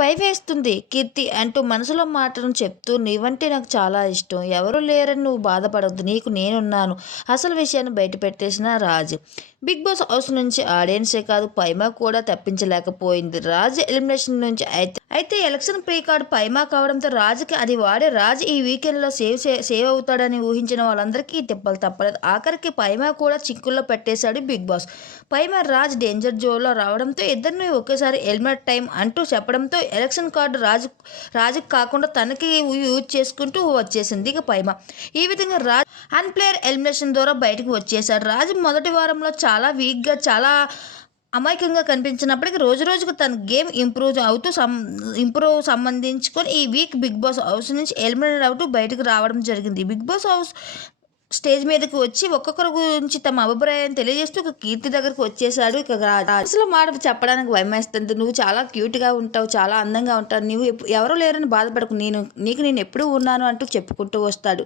భయమేస్తుంది కీర్తి అంటూ మనసులో మాటను చెప్తూ నీవంటే నాకు చాలా ఇష్టం. ఎవరు లేరని నువ్వు బాధపడొద్దు. నీకు నేనున్నాను. అసలు విషయాన్ని బయటపెట్టేసిన రాజ్. బిగ్ బాస్ హౌస్ నుంచి ఆడియన్సే కాదు పైమా కూడా తప్పించలేకపోయింది. రాజ్ ఎలిమినేషన్ నుంచి అయితే ఎలక్షన్ ప్రీ కార్డ్ పైమా కావడంతో రాజుకి అది వాడే రాజ్ ఈ వీకెండ్లో సేవ్ అవుతాడని ఊహించిన వాళ్ళందరికీ ఈ తిప్పలు తప్పలేదు. ఆఖరికి పైమా కూడా చిక్కుల్లో పెట్టేశాడు బిగ్ బాస్. పైమా రాజ్ డేంజర్ జోన్లో రావడంతో ఇద్దరిని ఒకేసారి ఎలిమినేట్ టైం అంటూ చెప్పడంతో ఎలక్షన్ కార్డు రాజుకు కాకుండా తనకి యూజ్ చేసుకుంటూ వచ్చేసింది ఇక పైమా. ఈ విధంగా రాజ్ అన్ప్లేయర్ ఎలిమినేషన్ ద్వారా బయటకు వచ్చేశాడు. రాజు మొదటి వారంలో చాలా వీక్గా చాలా అమాయకంగా కనిపించినప్పటికీ రోజు రోజుకు తన గేమ్ ఇంప్రూవ్ సంబంధించుకొని ఈ వీక్ బిగ్ బాస్ హౌస్ నుంచి ఎలిమినేట్ అవుతూ బయటకు రావడం జరిగింది. బిగ్ బాస్ హౌస్ స్టేజ్ మీదకి వచ్చి ఒక్కొక్కరి గురించి తమ అభిప్రాయాన్ని తెలియజేస్తూ ఒక కీర్తి దగ్గరకు వచ్చేసాడు. ఇక అసలు మాట చెప్పడానికి భయమేస్తుంది. నువ్వు చాలా క్యూట్గా ఉంటావు, చాలా అందంగా ఉంటావు, నువ్వు ఎవరూ లేరని బాధపడకు, నీకు నేను ఎప్పుడూ ఉన్నాను అంటూ చెప్పుకుంటూ వస్తాడు.